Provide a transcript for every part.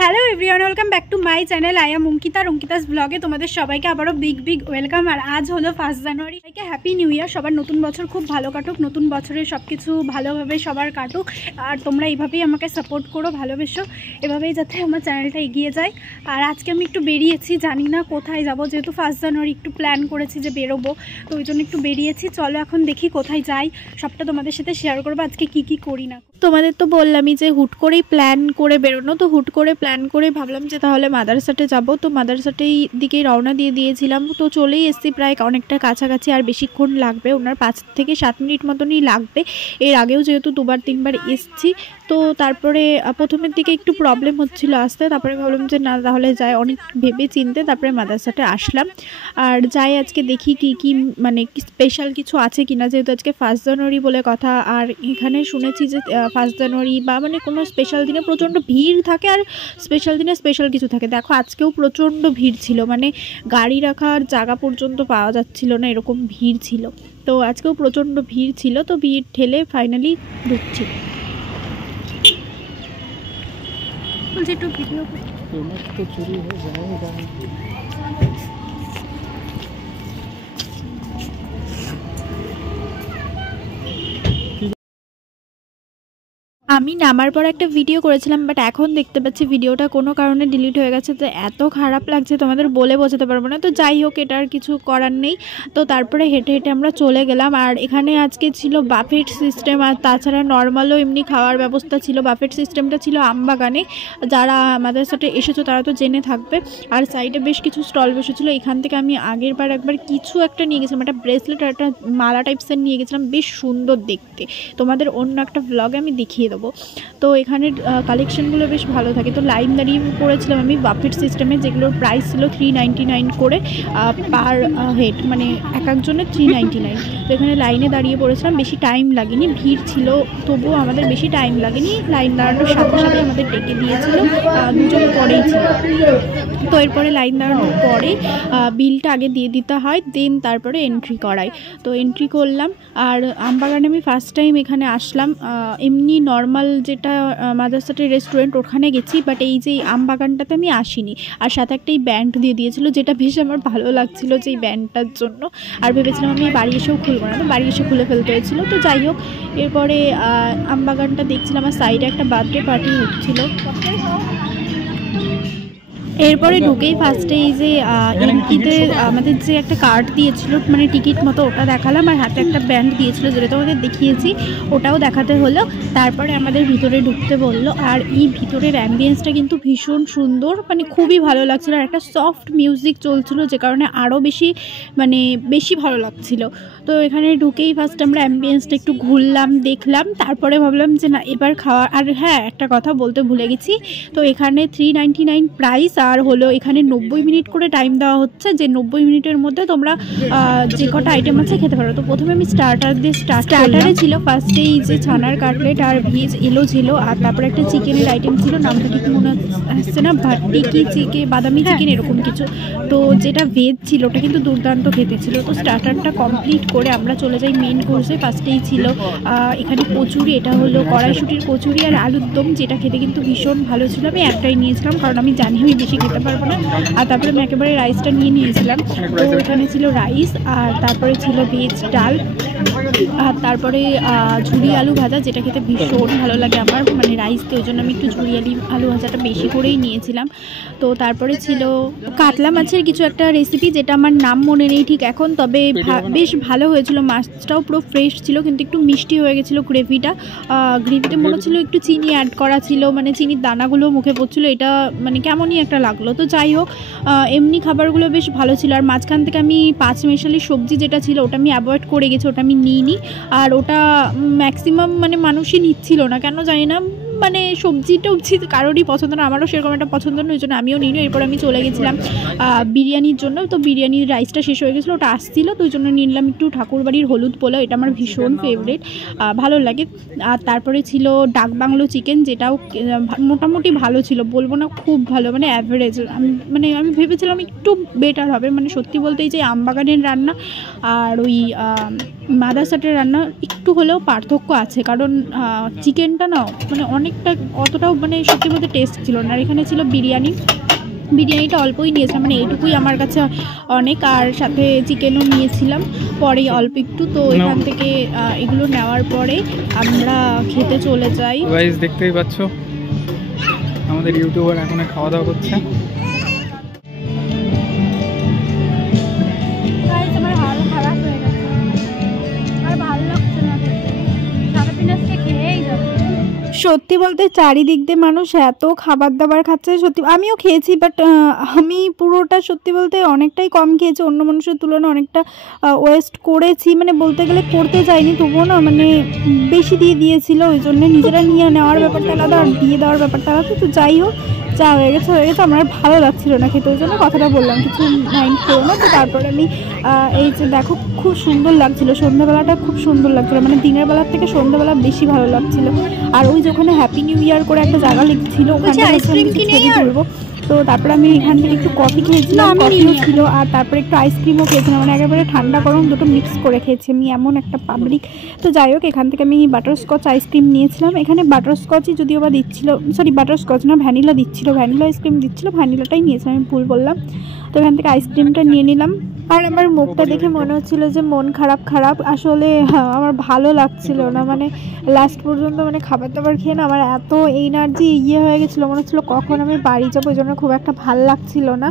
Hello everyone, welcome back to my channel. I am Ankita's ব্লগে তোমাদের সবাইকে আবারও বিগ ওয়েলকাম। আর আজ হলো 1 জানুয়ারি। সবাইকে হ্যাপি নিউ ইয়ার। সবার নতুন বছর খুব ভালো কাটুক, নতুন বছরে সব কিছু ভালোভাবে সবার কাটুক। আর তোমরা এইভাবেই আমাকে সাপোর্ট করো, ভালোবেসো, এভাবেই যাতে আমার চ্যানেলটা এগিয়ে যায়। আর আজকে আমি একটু বেরিয়েছি, জানি না কোথায় যাব, যেহেতু 1 জানুয়ারি একটু প্ল্যান করেছি যে বেরোবো, তো ওই জন্য একটু বেরিয়েছি। চলো এখন দেখি কোথায় যাই, সবটা তোমাদের সাথে শেয়ার করবো আজকে কি করি না। তোমাদের তো বললামই যে হুট করেই প্ল্যান করে বেরোনো, তো হুট করে প্ল্যান করে ভাবলাম যে তাহলে মাদারসাটে যাব। তো মাদারসাটেই দিকেই রওনা দিয়ে দিয়েছিলাম। তো চলেই এসছি, প্রায় অনেকটা কাছাকাছি। আর বেশিক্ষণ লাগবে, ওনার 5 থেকে 7 মিনিট মতনই লাগবে। এর আগেও যেহেতু 2-3 বার এসছি, তো তারপরে প্রথমের দিকে একটু প্রবলেম হচ্ছিলো আসতে, তারপরে ভাবলাম যে না তাহলে যাই, অনেক ভেবে চিনতে তারপরে মাদারসাটে আসলাম। আর যাই আজকে দেখি কি মানে স্পেশাল কিছু আছে কিনা, যেহেতু আজকে 1 জানুয়ারি বলে কথা। আর এখানে শুনেছি যে 1 জানুয়ারি বা মানে কোনো স্পেশাল দিনে প্রচণ্ড ভিড় থাকে, আর স্পেশাল দিনে স্পেশাল কিছু থাকে। দেখো আজকেও প্রচণ্ড ভিড় ছিল, মানে গাড়ি রাখার জায়গা পর্যন্ত পাওয়া যাচ্ছিল না, এরকম ভিড় ছিল। তো আজকেও প্রচণ্ড ভিড় ছিল, তো ভিড় ঠেলে ফাইনালি ঢুকছি। একটু ভিডিও তো চুরি হয়ে যায়। আমি নামার পর একটা ভিডিও করেছিলাম, বাট এখন দেখতে পাচ্ছি ভিডিওটা কোনো কারণে ডিলিট হয়ে গেছে। তো এত খারাপ লাগছে তোমাদের বলে বোঝাতে পারবো না। তো যাই হোক, এটা আর কিছু করার নেই। তো তারপরে হেঁটে আমরা চলে গেলাম। আর এখানে আজকে ছিল বাফেট সিস্টেম, আর তাছাড়া নর্মালও এমনি খাওয়ার ব্যবস্থা ছিল। বাফেট সিস্টেমটা ছিল আমবাগানে, যারা আমাদের সাথে এসেছো তারা তো জেনে থাকবে। আর সাইডে বেশ কিছু স্টল বসেছিলো। এখান থেকে আমি আগের বার একবার কিছু একটা নিয়ে গেছিলাম, একটা ব্রেসলেট আর একটা মালা টাইপসের নিয়ে গেছিলাম, বেশ সুন্দর দেখতে। তোমাদের অন্য একটা ভ্লগে আমি দেখিয়ে দেবো। তো এখানে কালেকশনগুলো বেশ ভালো থাকে। তো লাইন দাঁড়িয়ে পড়েছিলাম আমি বাফেট সিস্টেমে, যেগুলোর প্রাইস ছিল 399 করে পার হেড, মানে একজনের 399। তো এখানে লাইনে দাঁড়িয়ে পড়েছিলাম, বেশি টাইম লাগেনি, ভিড় ছিল তবুও আমাদের বেশি টাইম লাগেনি। লাইন দাঁড়ানোর সাথে সাথে আমাদের ডেকে দিয়েছিল, 2 জন পরেই ছিল। তো এরপরে লাইন দাঁড়ানোর পরে বিলটা আগে দিয়ে দিতে হয়, দেন তারপরে এন্ট্রি করায়। তো এন্ট্রি করলাম। আর আমবাগানে আমি ফার্স্ট টাইম এখানে আসলাম। এমনি নর্মাল যেটা মাদারসাটের রেস্টুরেন্ট ওখানে গেছি, বাট এই যে আমবাগানটাতে আমি আসিনি। আর সাথে একটা এই ব্যান্ড দিয়ে দিয়েছিল, যেটা বেশ আমার ভালো লাগছিলো যে এই ব্যান্ডটার জন্য। আর ভেবেছিলাম আমি বাড়ি এসেও খুলবো না, তো বাড়ি এসে খুলে ফেলতে হয়েছিল। তো যাই হোক, এরপরে আমবাগানটা দেখছিলাম, আর সাইডে একটা বার্থডে পার্টি হচ্ছিল। এরপরে ঢুকেই ফার্স্টে এই যে এন্ট্রিতে আমাদের যে একটা কার্ড দিয়েছিল, মানে টিকিট মতো, ওটা দেখালাম। আর হাতে একটা ব্যান্ড দিয়েছিল, যেটা তোমাদের দেখিয়েছি, ওটাও দেখাতে হলো। তারপরে আমাদের ভিতরে ঢুকতে বললো। আর এই ভিতরের অ্যাম্বিয়েন্সটা কিন্তু ভীষণ সুন্দর, মানে খুবই ভালো লাগছিলো। আর একটা সফট মিউজিক চলছিল, যে কারণে আরও বেশি ভালো লাগছিলো। তো এখানে ঢুকেই ফার্স্ট আমরা অ্যাম্বিয়েন্সটা একটু ঘুরলাম, দেখলাম। তারপরে ভাবলাম যে না এবার খাওয়া। আর হ্যাঁ, একটা কথা বলতে ভুলে গেছি, তো এখানে 399 প্রাইস। আর হলো এখানে 90 মিনিট করে টাইম দেওয়া হচ্ছে, যে 90 মিনিটের মধ্যে তোমরা যে কটা আইটেম আছে খেতে পারো। তো প্রথমে আমি স্টার্টারে ছিল ফার্স্টেই যে ছানার কাটলেট আর ভেজ এলো ছিল। আর তারপরে একটা চিকেনের আইটেম ছিল, নামটা ঠিক মনে আসছে না, ভাটি কি চিকেন, বাদামি চিকেন, এরকম কিছু। তো যেটা ভেজ ছিল ওটা কিন্তু দুর্দান্ত খেতে ছিল। তো স্টার্টারটা কমপ্লিট করে আমরা চলে যাই মেন কোর্সে। ফার্স্টেই ছিল এখানে কচুরি, এটা হলো কড়াইশুটির কচুরি আর আলুর দম, যেটা খেতে কিন্তু ভীষণ ভালো ছিল। আমি একটাই নিয়েছিলাম, কারণ আমি জানি আমি বেশি খেতে পারবো না। আর তারপরে আমি একেবারে রাইসটা নিয়েছিলাম। তো এখানে ছিল রাইস, আর তারপরে ছিল ভেজ ডাল, আর তারপরে ঝুরি আলু ভাজা, যেটা খেতে ভীষণ ভালো লাগে আমার, মানে রাইস দিয়ে, ওই জন্য আমি একটু ঝুরি আলু ভাজাটা বেশি করেই নিয়েছিলাম। তো তারপরে ছিল কাতলা মাছের কিছু একটা রেসিপি, যেটা আমার নাম মনে নেই ঠিক এখন, তবে বেশ ভালো হয়েছিল। মাছটাও পুরো ফ্রেশ ছিল, কিন্তু একটু মিষ্টি হয়ে গেছিলো গ্রেভিটা মনে হচ্ছিলো একটু চিনি অ্যাড করা ছিল, মানে চিনির দানাগুলো মুখে পড়ছিলো, এটা মানে কেমনই একটা লাগলো। তো যাই হোক, এমনি খাবারগুলো বেশ ভালো ছিল। আর মাঝখান থেকে আমি 5 মেশালি সবজি যেটা ছিল, ওটা আমি অ্যাভয়েড করে গেছি, ওটা আমি নিইনি। আর ওটা ম্যাক্সিমাম মানে মানুষই নিচ্ছিল না, কেন জানি না, মানে সবজি টবজি কারোরই পছন্দ না, আমারও সেরকম একটা পছন্দ নয়, ওই জন্য আমিও নিই। এরপর আমি চলে গেছিলাম বিরিয়ানির জন্য। তো বিরিয়ানির রাইসটা শেষ হয়ে গেছিলো, ওটা আসছিলো, তো ওই জন্য নিলাম একটু ঠাকুরবাড়ির হলুদ পোলাও, এটা আমার ভীষণ ফেভারিট, ভালো লাগে। আর তারপরে ছিল ডাক বাংলো চিকেন, যেটাও মোটামুটি ভালো ছিল, বলবো না খুব ভালো, মানে অ্যাভারেজ। আমি ভেবেছিলাম একটু বেটার হবে, মানে সত্যি বলতে এই যে আমবাগানের রান্না আর ওই মাদারসাটের রান্না একটু হলেও পার্থক্য আছে, কারণ চিকেনটা না মানে অনেক অনেকটা অতটাও মানে সত্যি বলতে টেস্ট ছিল না। আর এখানে ছিল বিরিয়ানিটা অল্পই নিয়েছিলাম, মানে এইটুকুই আমার কাছে অনেক। আর সাথে চিকেনও নিয়েছিলাম পরে অল্প একটু। তো এখান থেকে এগুলো নেওয়ার পরে আমরা খেতে চলে যাই। গাইস দেখতেই পাচ্ছ আমাদের ইউটিউবার এখন খাওয়া দাওয়া করছে। আমার ভালো খারাপ হয়ে গেছে, আর ভালো লাগছে না, সাড়ে দিন আজকে খেয়েই যাবে। সত্যি বলতে চারিদিক দিয়ে মানুষ এত খাবার দাবার খাচ্ছে, সত্যি আমিও খেয়েছি, বাট আমি পুরোটা সত্যি বলতে অনেকটাই কম খেয়েছি, অন্য মানুষের তুলনায় অনেকটা ওয়েস্ট করেছি। মানে বলতে গেলে করতে যাইনি, তবুও না মানে বেশি দিয়ে দিয়েছিল, ওই জন্য নিজেরা নিয়ে নেওয়ার ব্যাপারটা আলাদা আর দিয়ে দেওয়ার ব্যাপারটা আলাদা। তো যাই হোক, যা হয়ে গেছে আমার ভালো লাগছিল না খেতে, ওই জন্য কথাটা বললাম, কিছু মাইন্ড করো না। তো তারপরে আমি এই যে দেখো খুব সুন্দর লাগছিল, সন্ধ্যাবেলাটা খুব সুন্দর লাগছিলো, মানে দিনের বেলার থেকে সন্ধ্যাবেলা বেশি ভালো লাগছিল। আর ওই যে ওখানে হ্যাপি নিউ ইয়ার করে একটা জায়গা লিখছিল, ওখানে আইসক্রিম কিনে তুলবো। তো তারপরে আমি এখান থেকে একটু কফি খেয়েছিলাম, কফিও ছিল, আর তারপরে একটু আইসক্রিমও খেয়েছিলাম, মানে একেবারে ঠান্ডা গরম দুটো মিক্স করে খেয়েছি আমি, এমন একটা পাবলিক। তো যাই হোক, এখান থেকে আমি বাটারস্কচ আইসক্রিম নিয়েছিলাম। এখানে বাটারস্কচই যদিও বা দিচ্ছিল, সরি বাটারস্কচ না, ভ্যানিলা দিচ্ছিল, ভ্যানিলা আইসক্রিম দিচ্ছিল, ভ্যানিলাটাই নিয়েছিলাম, আমি ভুল বললাম। তো এখান থেকে আইসক্রিমটা নিয়ে নিলাম। আর আমার মুখটা দেখে মনে হচ্ছিলো যে মন খারাপ, আসলে আমার ভালো লাগছিল না, মানে লাস্ট পর্যন্ত মানে খাবার দাবার খেয়ে না আমার এত এনার্জি হয়ে গেছিলো, মনে হচ্ছিলো কখন আমি বাড়ি যাবো, ওই জন্য খুব একটা ভালো লাগছিল না।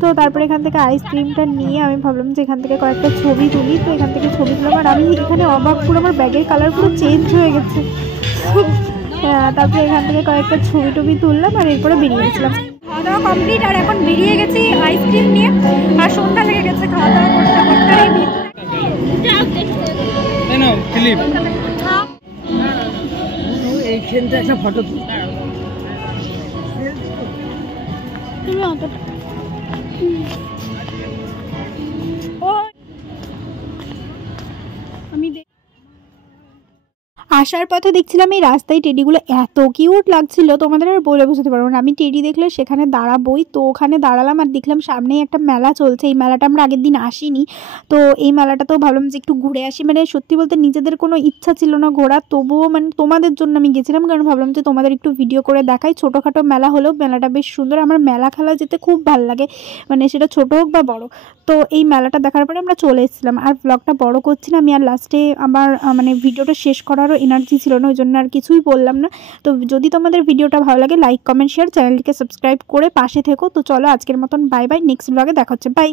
তো তারপরে এখান থেকে আইসক্রিমটা নিয়ে আমি ভাবলাম যে এখান থেকে কয়েকটা ছবি তুলি। তো এখান থেকে ছবি তুলাম, আর আমি এখানে অবাক, পুরো আমার ব্যাগের কালার পুরো চেঞ্জ হয়ে গেছে। তারপরে এখান থেকে কয়েকটা ছবি টবি তুললাম, আর এরপরে বেরিয়েছিলাম। খাওয়া দাওয়া কমপ্লিট, আর এখন বেরিয়ে গেছি আইসক্রিম নিয়ে, আর সন্ধ্যা লেগে গেছে খাওয়া দাওয়া করতে করতে। এইখানটা একটা ফটো তুমি অতটা আমি আসার পথে দেখছিলাম এই রাস্তায় টেডিগুলো এত কিউট লাগছিল, তোমাদের আর বলে বোঝাতে পারবো না। আমি টেডি দেখলে সেখানে দাঁড়াবোই, তো ওখানে দাঁড়ালাম, আর দেখলাম সামনেই একটা মেলা চলছে। এই মেলাটা আমরা আগের দিন আসিনি, তো এই মেলাটাতেও ভাবলাম যে একটু ঘুরে আসি। মানে সত্যি বলতে নিজেদের কোনো ইচ্ছা ছিল না ঘোরার, তবুও মানে তোমাদের জন্য আমি গেছিলাম, কারণ ভাবলাম যে তোমাদের একটু ভিডিও করে দেখাই। ছোটোখাটো মেলা হলেও মেলাটা বেশ সুন্দর, আমার মেলা খেলা যেতে খুব ভালো লাগে, মানে সেটা ছোটো হোক বা বড়। তো এই মেলাটা দেখার পরে আমরা চলে এসেছিলাম। আর ব্লগটা বড় করছি না আমি, আর লাস্টে আমার মানে ভিডিওটা শেষ করারও এনার্জি ছিল না, ওই জন্য আর কিছুই বললাম না। তো যদি তোমাদের ভিডিওটা ভালো লাগে লাইক কমেন্ট শেয়ার, চ্যানেলটিকে সাবস্ক্রাইব করে পাশে থেকো। তো চলো আজকের মতন বাই বাই, নেক্সট ব্লগে দেখা হচ্ছে, বাই।